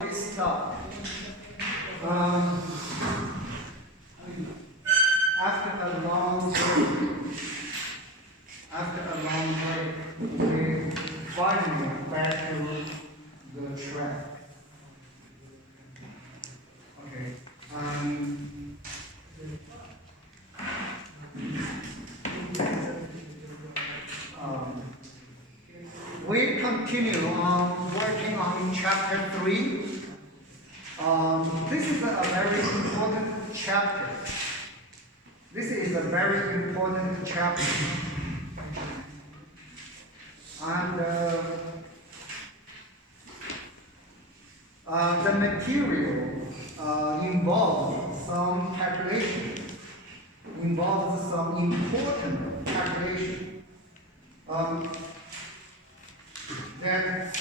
We start. Um, after a long break, we finally back to the track. Okay. We continue on working on chapter 3. This is a very important chapter. And the material involves some calculation, involves some important calculation. That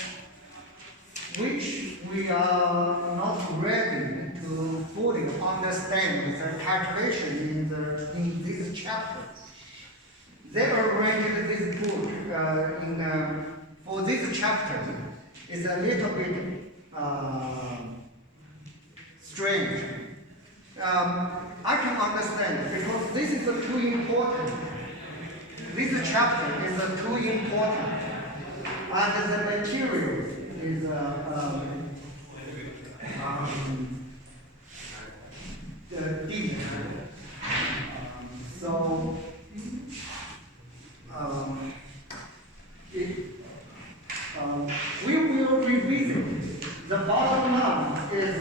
which we are not ready to fully understand the calculation in this chapter. They arranged this book for this chapter is a little bit strange. I can understand because this is too important. This chapter is too important. And the material is deep. We will revisit. The bottom line is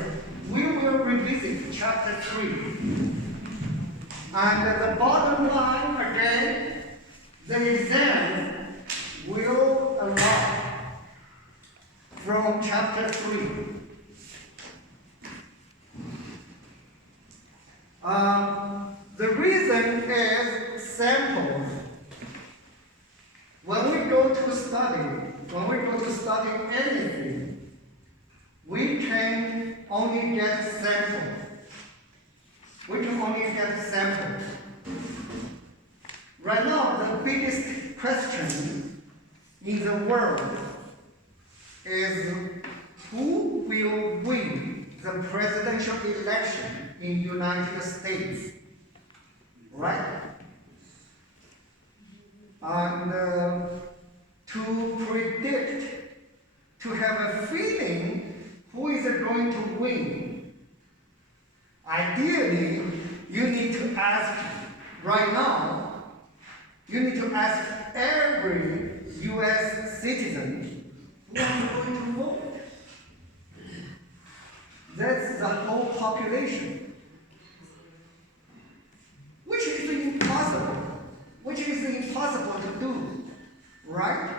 we will revisit chapter 3. And the bottom line again, the exam will arrive from chapter 3. The reason is samples. When we go to study anything, we can only get samples. Right now, the biggest question in the world is who will win the presidential election in the United States, right? And to predict, to have a feeling who is going to win, ideally, you need to ask right now, you need to ask every U.S. citizen who is going to vote. That's the whole population, which is impossible to do, right?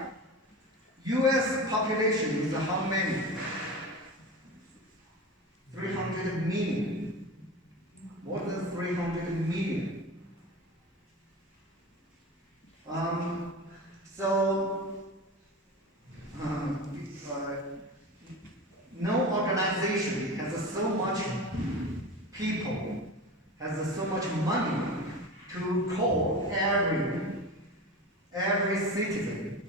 U.S. population is how many? 300 million, more than 300 million. No organization has so much people, has so much money to call every citizen.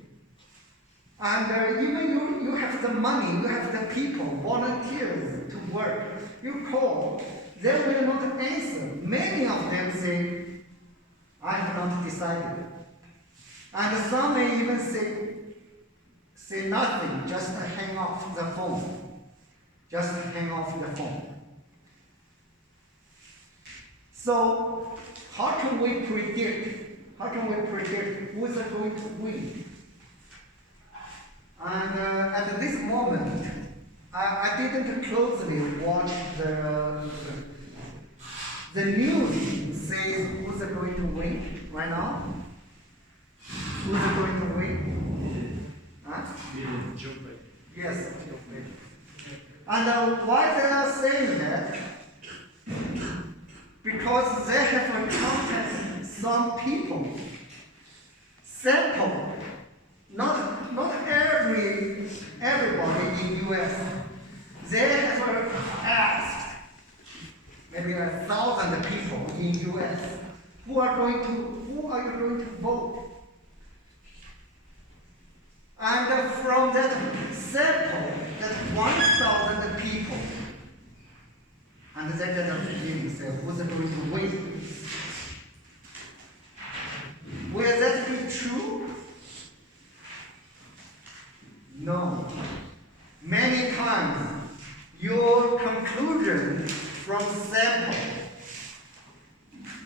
And even you have the money, you have the people, volunteers to work. You call, they will not answer. Many of them say, I have not decided. And some may even say nothing, just hang off the phone. So how can we predict who's going to win? And at this moment, I didn't closely watch the news says who's going to win right now. Who's going to win? Huh? Yes. And why they are saying that? Because they have contacted some people, sample, not everybody in U.S. They have asked maybe 1,000 people in U.S. who are you going to vote? And from that sample, that 1,000 people candidate was going to win. Will that be true? No. Many times, your conclusion from sample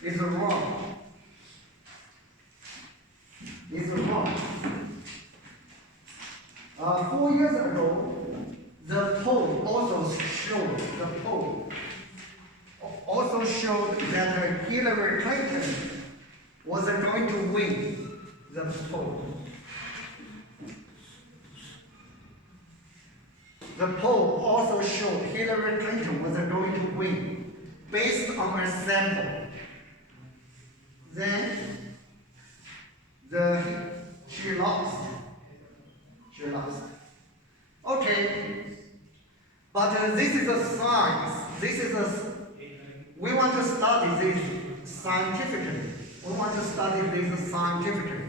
is wrong. Is wrong. 4 years ago, the poll also showed that Hillary Clinton was going to win the poll. The poll also showed Hillary Clinton was going to win based on a sample. Then she lost. She lost. Okay, but this is a science. We want to study this scientifically. We want to study this scientifically.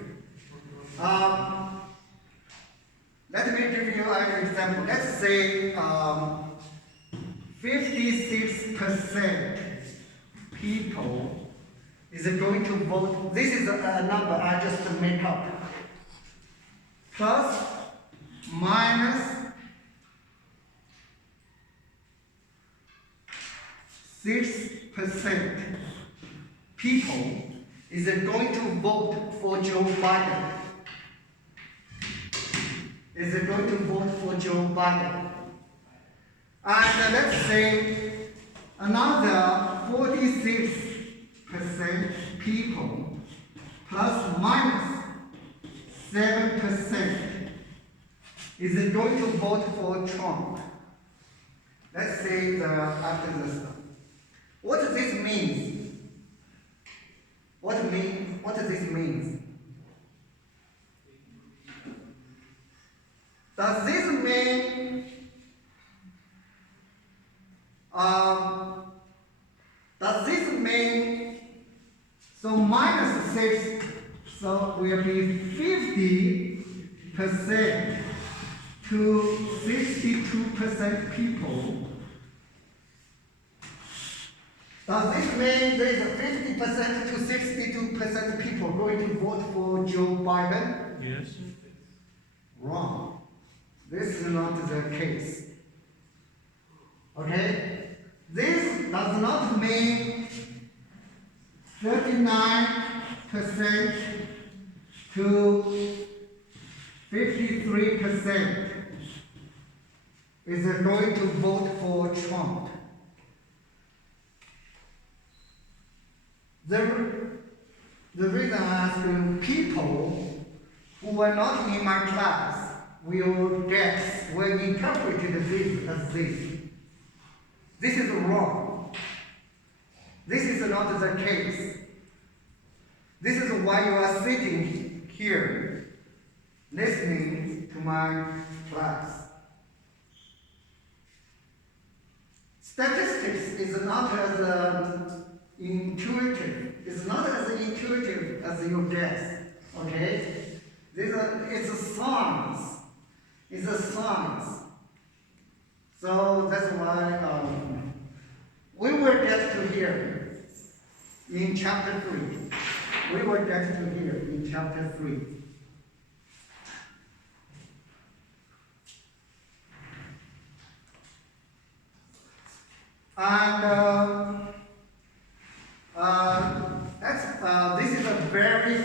Let me give you an example. Let's say 56% people is going to vote. This is a number I just make up. Plus, minus 6% people is going to vote for Joe Biden. Is going to vote for Joe Biden. And let's say another 46% people plus minus 7% is going to vote for Trump. Let's say after this. What this means? What this means? Does this mean so minus 6 so will be 50% to 62% people? Does this mean there is a 50% to 62% people going to vote for Joe Biden? Yes. Wrong. This is not the case. Okay? This does not mean 39% to 53% is going to vote for Trump. The reason I ask you, people who are not in my class will interpret this as this. This is wrong. This is not the case. This is why you are sitting here, listening to my class. Statistics is not as intuitive. It's not as intuitive as you guess. Okay? It's a science. It's a science. So that's why we will get to here in chapter 3. We will get to here in chapter 3. And this is a very,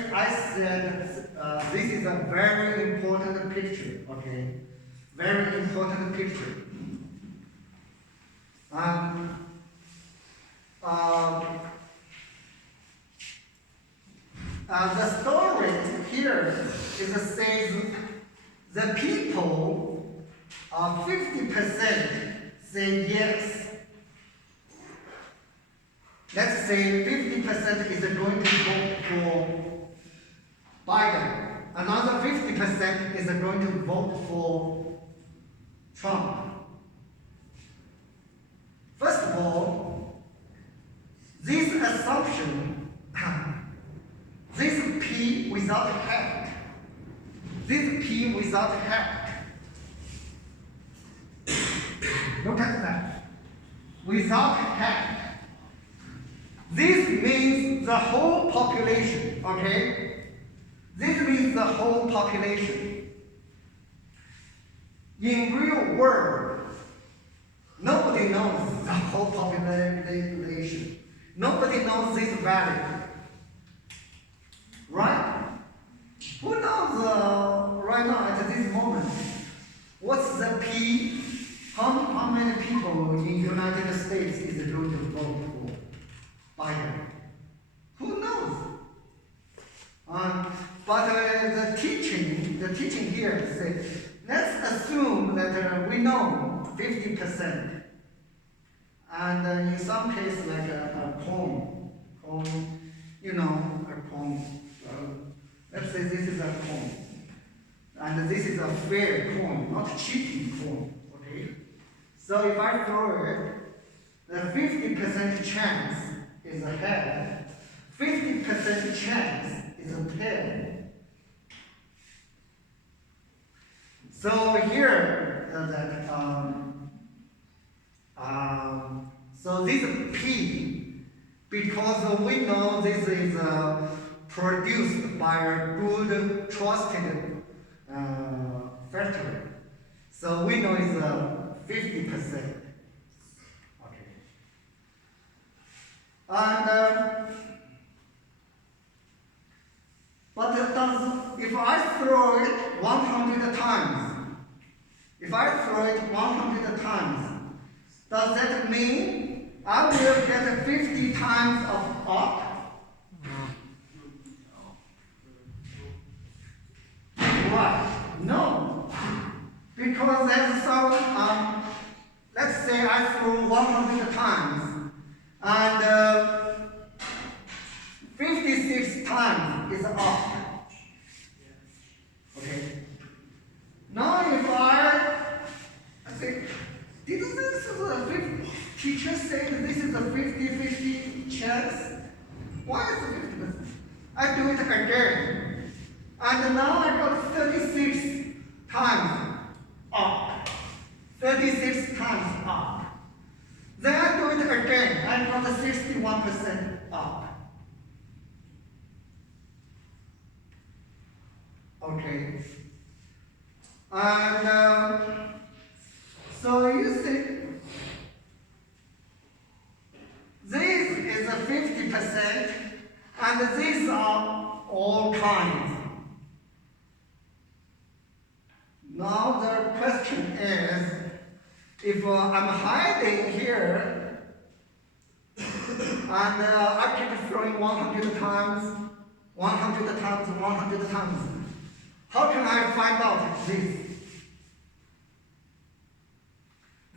this is a very important picture, okay? Very important picture. The story here says the people 50% say yes. Let's say 50% is going to vote for Biden. Another 50% is going to vote for Trump. First of all, this assumption, this P without hat, look at that, without hat. This means the whole population, okay? This means the whole population. In real world, nobody knows the whole population. Nobody knows this value. Right? Who knows right now at this moment? What's the P? How many people in the United States is going to vote for Biden? Who knows? But the teaching here says, let's assume that we know 50%. And in some cases, like a coin, you know, a coin. Let's say this is a coin. And this is a fair coin, not cheating coin. Okay? So if I throw it, the 50% chance is a head, 50% chance is a tail. So here, so this P, because we know this is produced by a good, trusted factory. So we know it's 50%. Okay. And but if I throw it 100 times, does that mean I will get 50 times of up? Why? No. Because there's some, let's say I throw 100 times, and 56 times is up. Okay. Now if I say, did this is a 50, teacher say that this is a 50-50 chance? Why is it 50%? I do it again. And now I got 36 times up. 36 times up. Then I do it again. I got 61% up. Okay. And so you see, this is a 50%, and these are all kinds. Now the question is, if I'm hiding here, and I keep throwing 100 times, 100 times, 100 times, how can I find out this?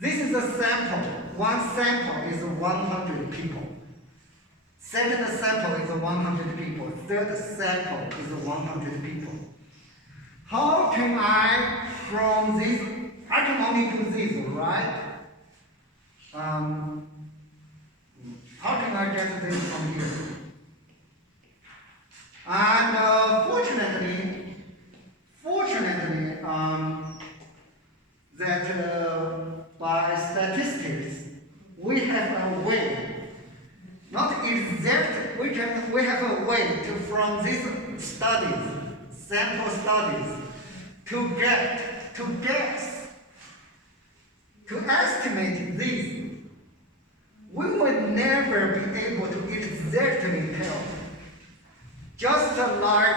This is a sample. One sample is 100 people. Second sample is 100 people. Third sample is 100 people. How can I, from this, I can only do this, right? How can I get this from here? And fortunately, that by statistics, we have a way, not exact, we have a way to, from these studies, sample studies, to guess, to estimate these. We would never be able to exactly tell. Just like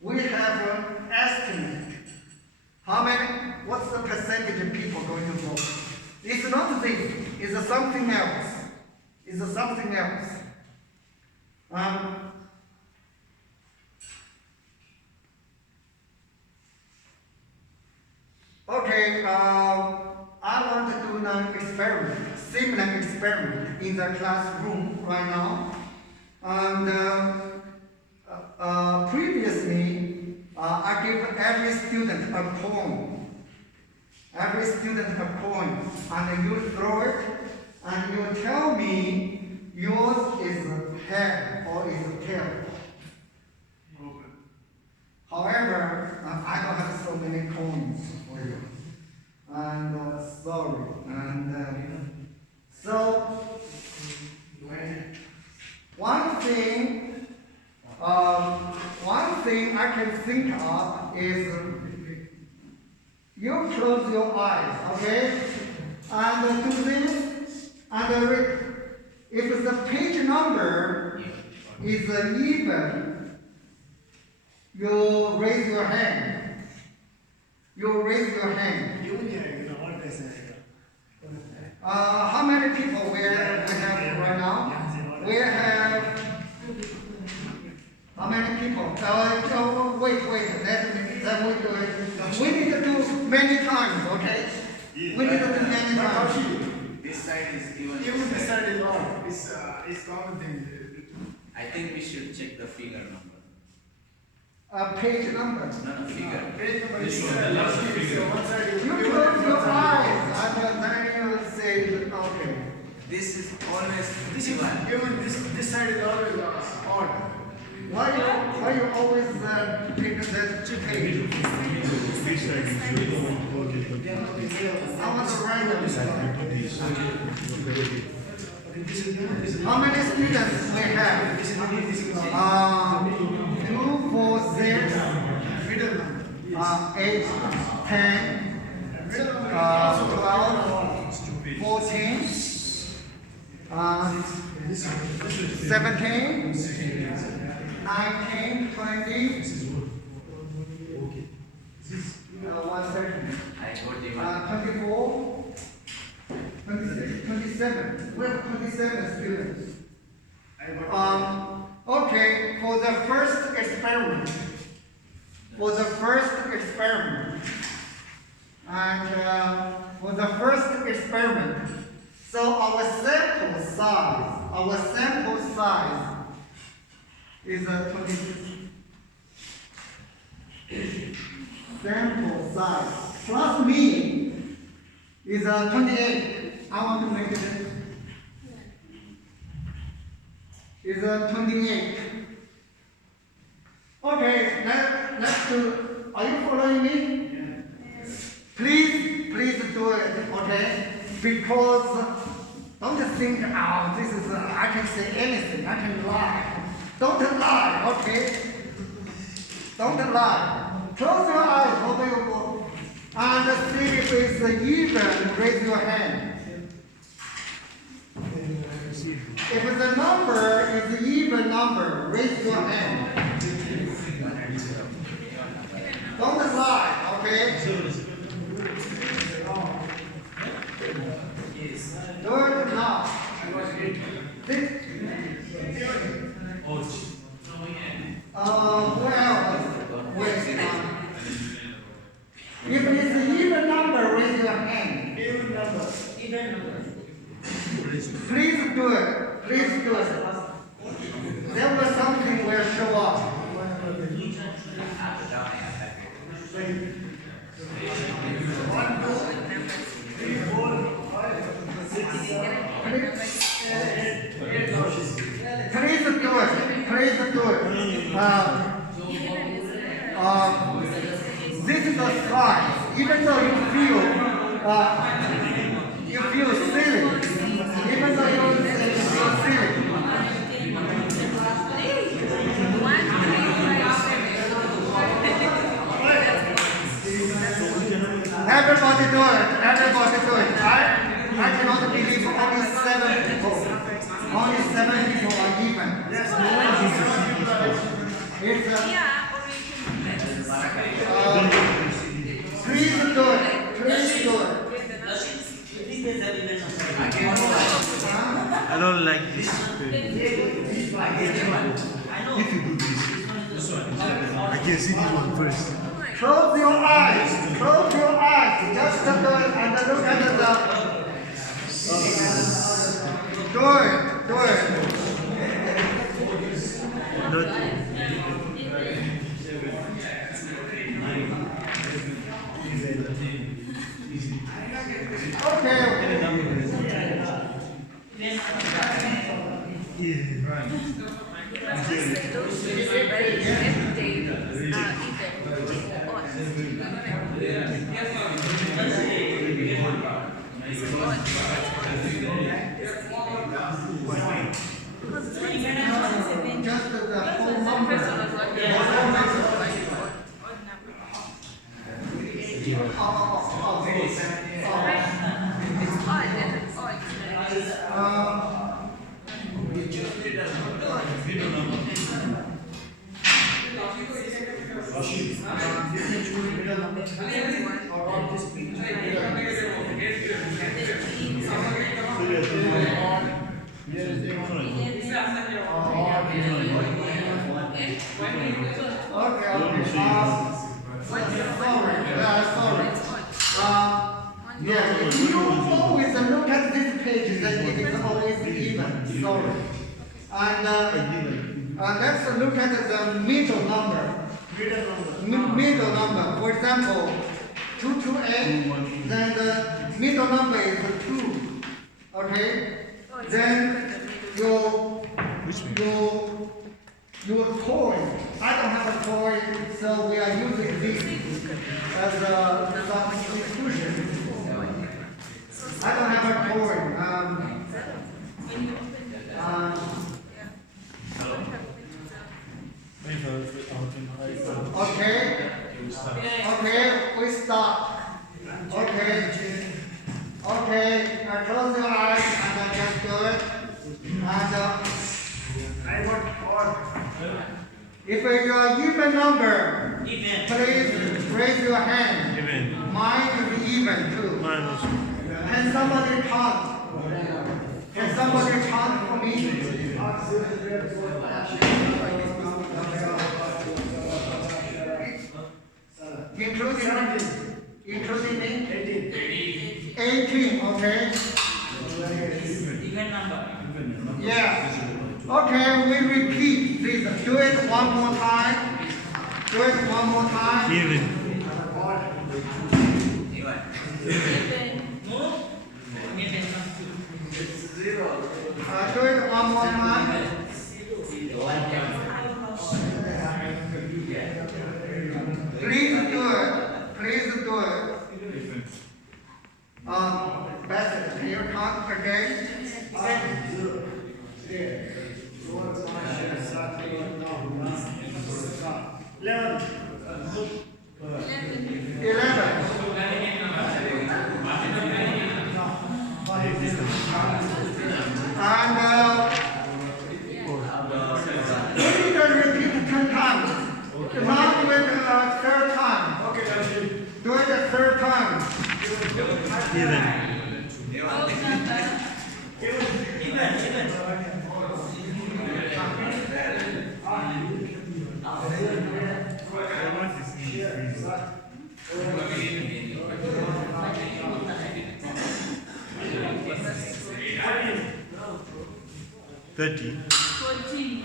we have an estimate. How many, what's the percentage of people going to vote? It's not this, it's something else. It's something else. Okay, I want to do an experiment, similar experiment in the classroom right now. And previously, I give every student a coin. Every student a coin, and you throw it, and you tell me yours is head or is tail. However, I don't have so many coins for you. And sorry. And so One thing I can think of is you close your eyes, okay? And do this, and read. If the page number is even, you raise your hand. You raise your hand. How many people we have right now? We have how many people? Wait, let me do it. We need to do many times, okay? We need to do many times. This side is even this side is wrong. It's common thing. I think we should check the figure number. Page number. No, figure. Page number This is is the last figure. one side You close your eyes and then you say, okay. This is always This is even. even this side is always odd. Why you always pick the page? I want to write them. How many students we have? 2, 4, 6, 8, 10, 12, 14, 17, 19, 20, 1 second. I got even. 24, 26, 27. We have 27 students. Okay, for the first experiment. So our sample size is 26. Sample size plus mean is 28. I want to make it is 28. Okay, let's do. Are you following me? Please do it, okay? Because don't think, oh, this is I can say anything, I can lie. Don't lie, okay? Don't lie. Close your eyes, open your book, and see if it's even. Raise your hand. If the number is even number, raise your hand. Don't lie, okay? Do it now. Where else? Wait. If it's an even number, raise your hand. Even number. Please do it. There was something will show up. Please do it. This is a size. Even though you feel silly, even though you feel silly. Everybody do it. I cannot believe only 7 people. Only 7 people are even. Please do it. I don't like this. If you do this, I can see this one first. Close your eyes. Just do it and look at the. Do it. Okay. Yeah, right. No, You choose middle number. You can choose middle number or on this page. Sorry. Yeah, if you always look at this page, then it is always even. Sorry. And let's look at the middle number. Middle number. For example, 2 to 8, then the middle number is 2. Okay? Then your toy. I don't have a toy, so we are using this as a substitution. I don't have a toy. Okay. Okay, we stop. Okay. Okay, close your eyes and just do it. And I want odd. if you're even number, please raise your hand. Even. Mine is even too. Mine also. Can somebody count? Can somebody count for me? Including me? 18, okay? Even number. Yeah. Okay, we repeat this. Do it one more time. Do it one more time. Even. Do it one more time. Please do it. Please do it. Best, can you count again? 11. And maybe you can repeat 10 times. Not with the third time. Okay, Do it the third time. Even. Thirty. 14.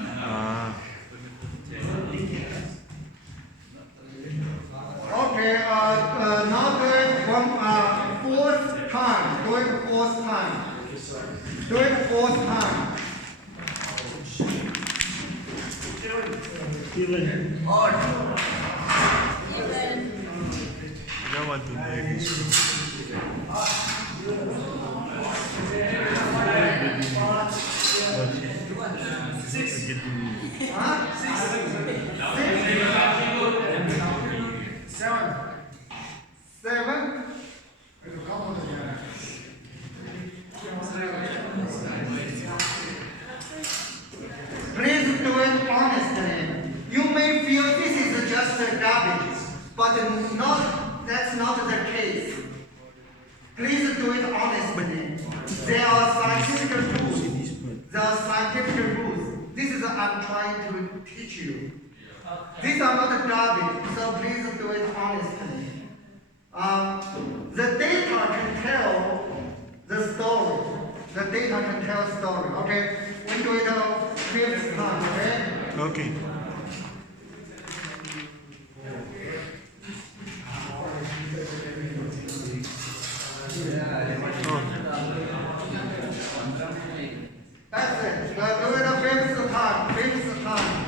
Okay, now do it fourth time. Do it fourth time. Do it fourth time. Even. Odd. I don't want to make this. Huh? 7. Please do it honestly. You may feel this is just a garbage, but that's not the case. Please do it honestly. There are scientific rules. There are scientific rules. This is I'm trying to teach you. These are not garbage, so please do it honestly. The data can tell the story. The data can tell a story. Okay, we do it fifth time. Okay. Okay. That's it. Now do it a fifth time. Fifth time.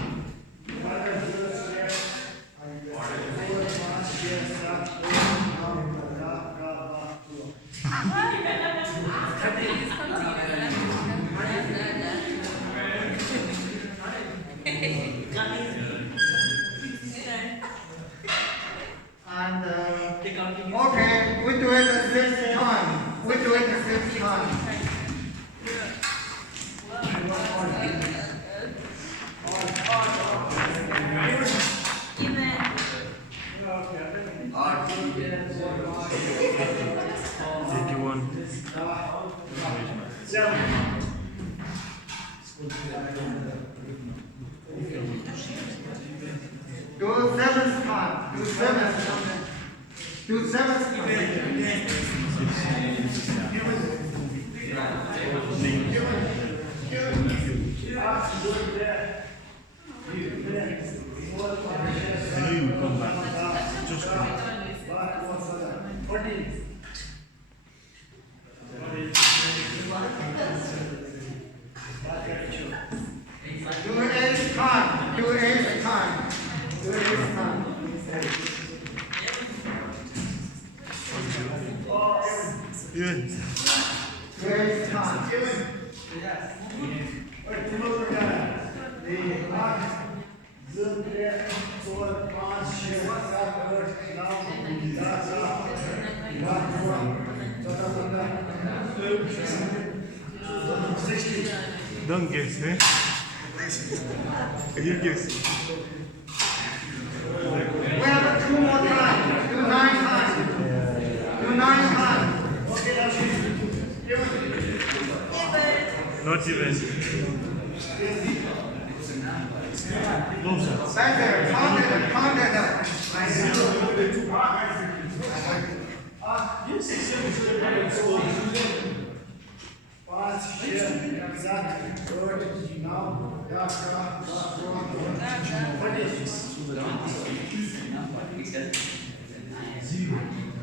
And okay, we do it the sixth time. We do it the sixth time. Do seventh time. Do seventh time. Do seventh time. I know you will come back. Just come. Do eighth time. Do eighth time. Do eighth time. Yeah. Do eighth time. Don't guess, eh? You guess. We have two more times. Do nine times. Do nine times. Not even. Closer. Better. Count it. Count it up.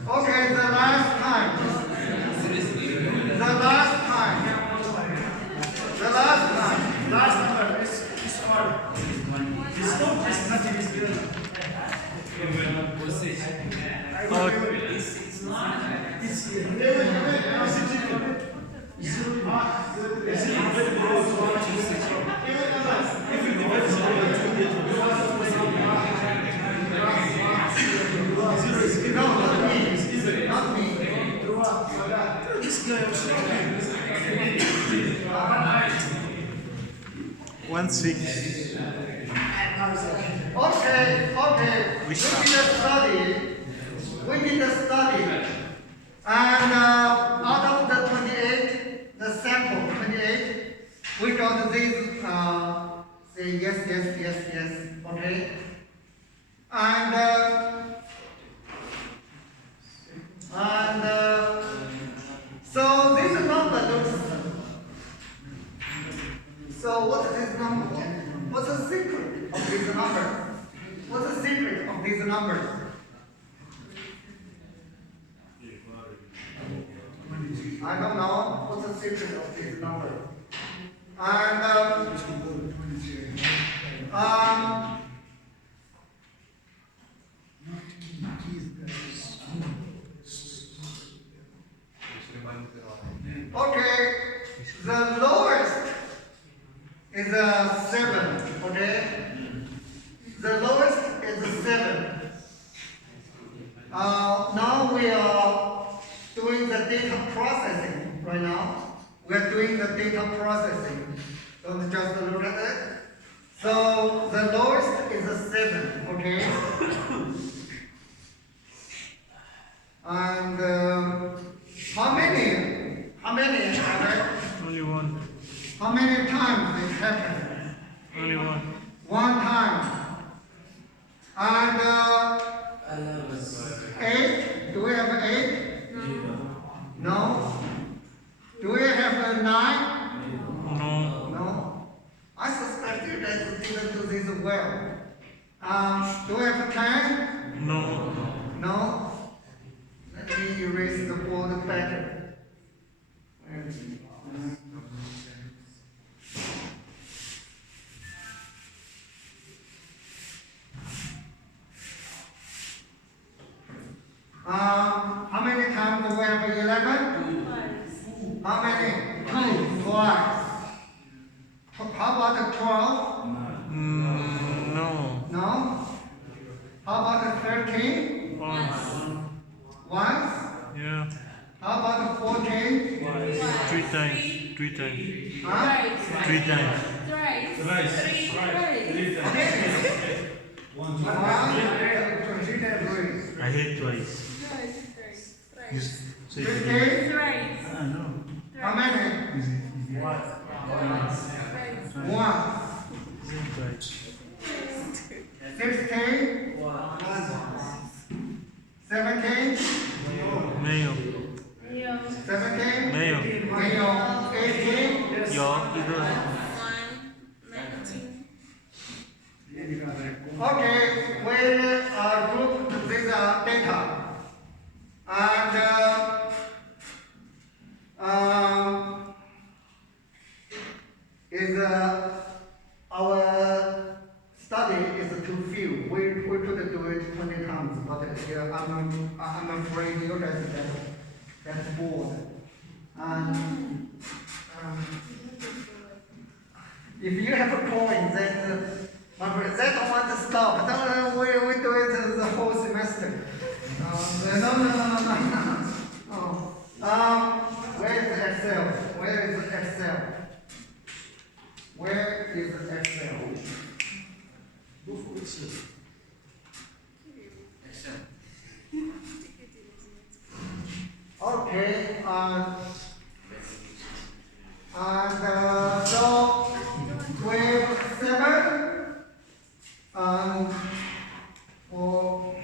Okay, the last time. The last time. The last time. Last number is odd. It's not, it's nothing is good. No, not me. Not me. This guy was shocking. 1-6. Okay. We We stop. did a study. We did a study. And out of the 28, the sample 28, we got these, say yes, okay? And so this number looks, so what is this number? What's the secret of this number? What's the secret of these numbers? I don't know what's the secret of this number. And okay, the lowest is a 7, okay? The lowest is a 7. Now we are doing the data processing right now. We are doing the data processing. Don't just look at it. So the lowest is a 7, okay? And how many, Albert? Only one. How many times it happened? Only one. One time. And 8? Do we have 8? No. Do we have a 9? No. No. I suspected that you didn't do this well. Do we have a 10? No. No. Let me erase the board better. How many times do we have 11? How many? 2, twice. How about 12? No. No? How about 13? Once. Once? Yeah. How about 14? 3 times. 3 times. Huh? 3 times. One, I hate twice. You say it 15? again. No. Yes. Yo, itu. 1, 19. Okay, we group this data. And is our study is too few. We could do it 20 times, but I'm afraid you guys get bored. And if you have a point, then they don't want to stop. Then we do it the whole semester. No. Where is Excel? Where is Excel? Where is Excel? Okay, so 12, 7, for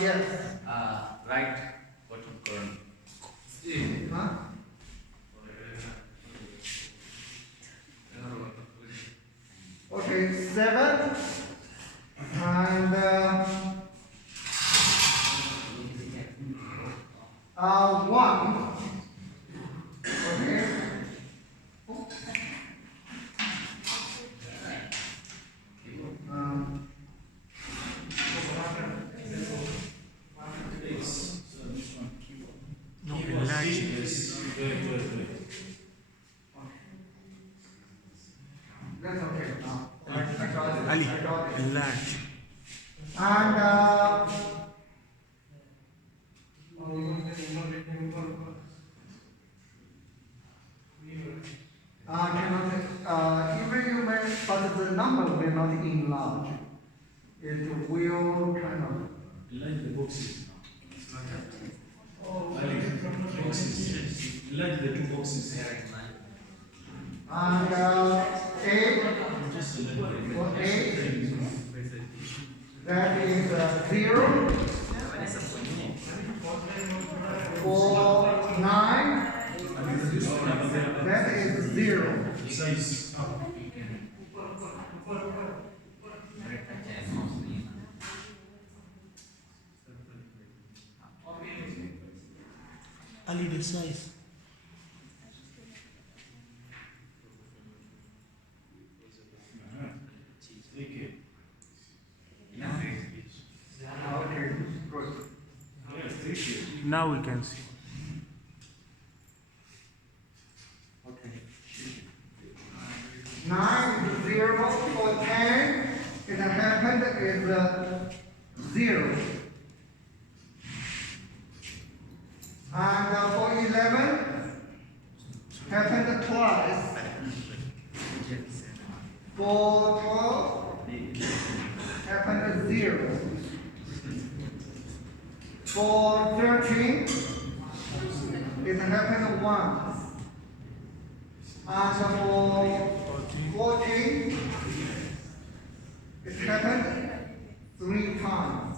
yes. Right bottom corner. Huh? Okay, 7 and 1. Okay. No, enlarge. That's okay now. I got it. Ali, I got it. enlarge. And even you may, but the number will not enlarge. It will kind of. Like the boxes. Boxes. Like the two boxes. And 8 Just a little bit. for 8, that is 0. For 9, that is 0. Size. Ali, the size. Take it. Okay, good. Yeah, take it. Now we can see. Okay. 9 is 0. For 10, it happened is 0. And for 11, happened twice. For 12, happened 0. For 13, it happened once. And for 14, it happened 3 times.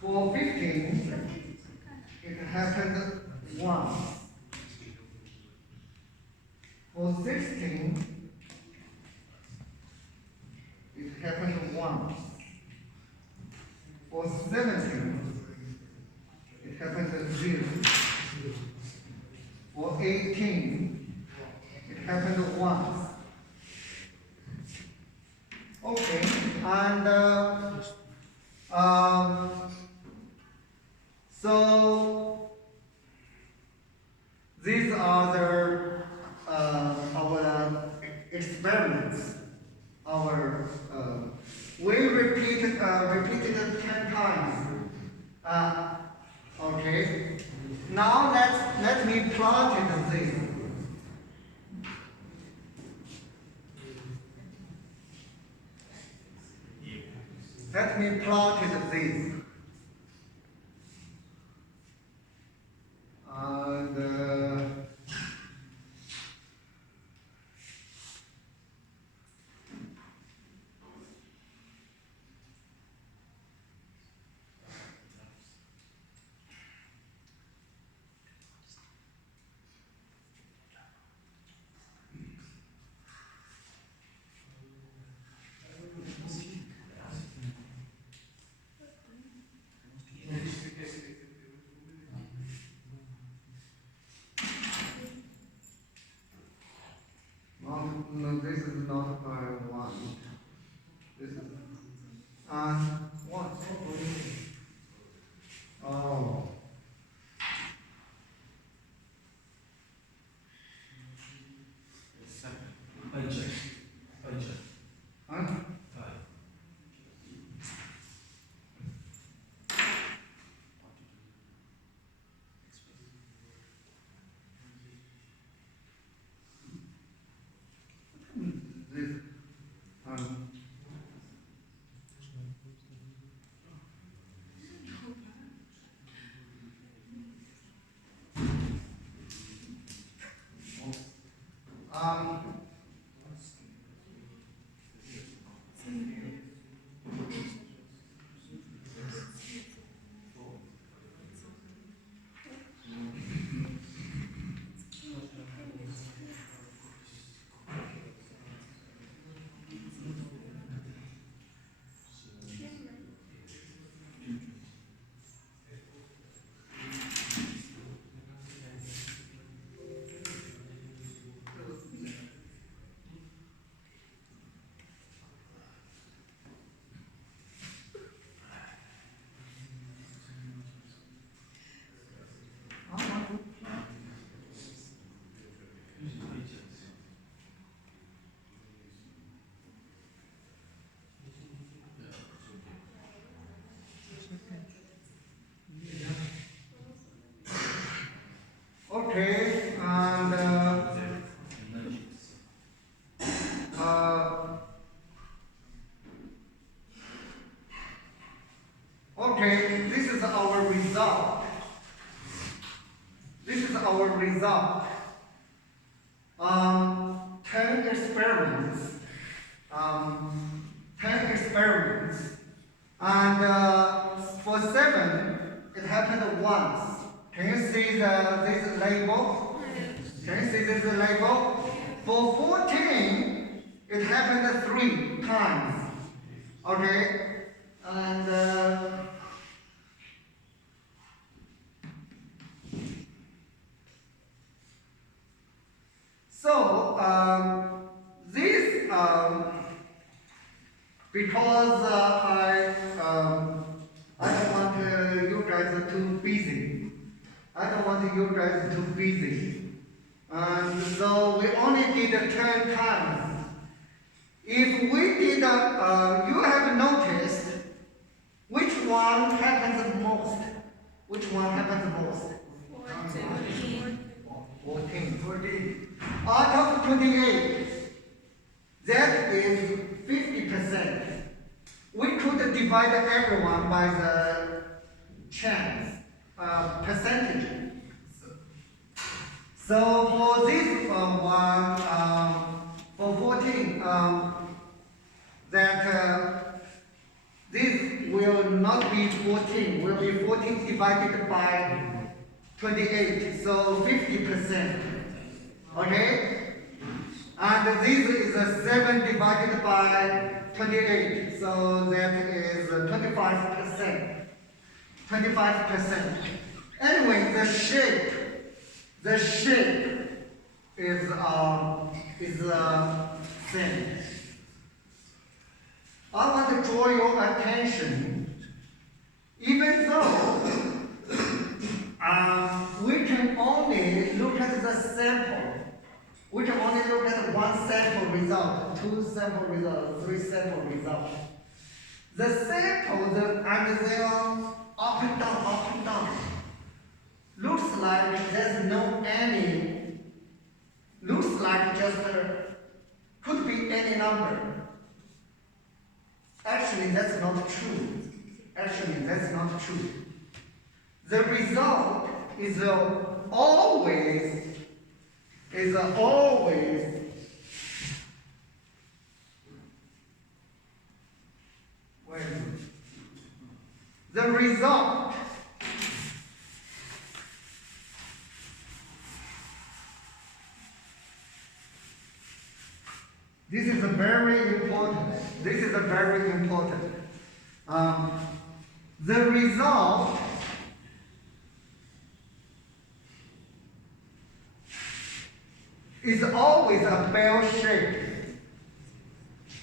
For 15, it happened once. For 16, it happened once. For 17, it happened 0. For 18, it happened once. Okay, and so these are our experiments. We repeated 10 times. Okay. Now let me plot this. Let me plot this. And No, this is not one. This is what? Oh. Huh? This, okay, and okay, this is our result. This is our result. 10 experiments. 10 experiments. And for 7, it happened once. Can you see this label? Can you see this label? For 14, it happened 3 times. Okay? And this because I don't want you guys too busy. I don't want you guys too busy. And so we only did 10 times. If we did, you have noticed which one happens most. Which one happens most? 14. Out of 28, that is 50%. We could divide everyone by the chance, percentage. So for this one, for 14, that this will not be 14, will be 14 divided by 28, so 50%. Okay? And this is 7 divided by 28, so that is 25%. 25%. Anyway, the shape is same. I want to draw your attention, even though we can only look at the sample. We can only look at 1 sample result, 2 sample results, 3 sample results. The samples and they are up and down. Looks like there's no any. Looks like just could be any number. Actually, that's not true. The result is always the result this is very important. The result is always a bell shape.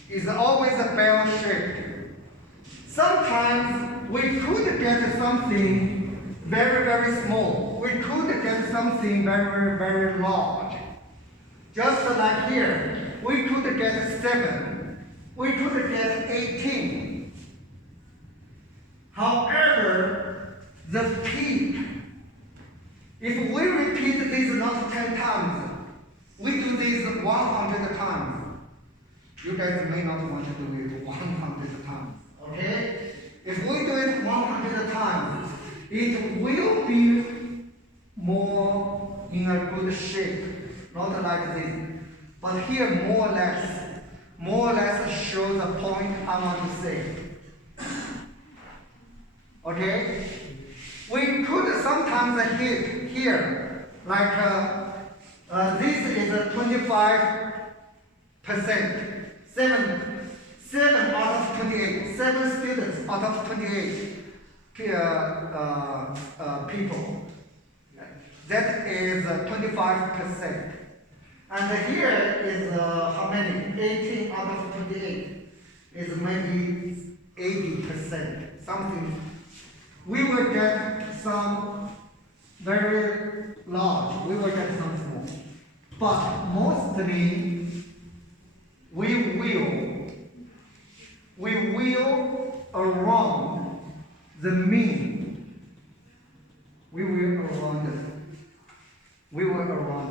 Is always a bell shape. Sometimes we could get something very, very small. We could get something very, very large. Just like here, we could get 7. We could get 18. However, the peak, if we repeat this not 10 times, we do this 100 times. You guys may not want to do it 100 times, okay? If we do it 100 times, it will be more in a good shape, not like this. But here, more or less show the point I want to say. Okay? We could sometimes hit here, like this is a 25%. 7 out of 28. 7 students out of 28 people. That is 25%. And here is how many? 18 out of 28 is maybe 80%. Something. We will get some very large. We will get some small. But mostly we will around the mean. We will around the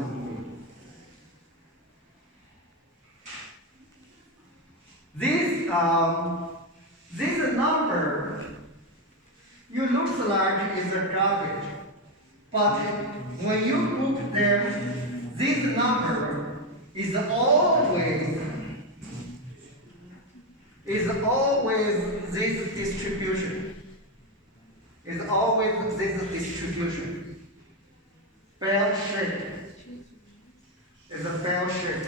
mean. This number, you looks like is a garbage, but when you look there, this number is always this distribution. Is always this distribution. Bell shape. Is a bell shape.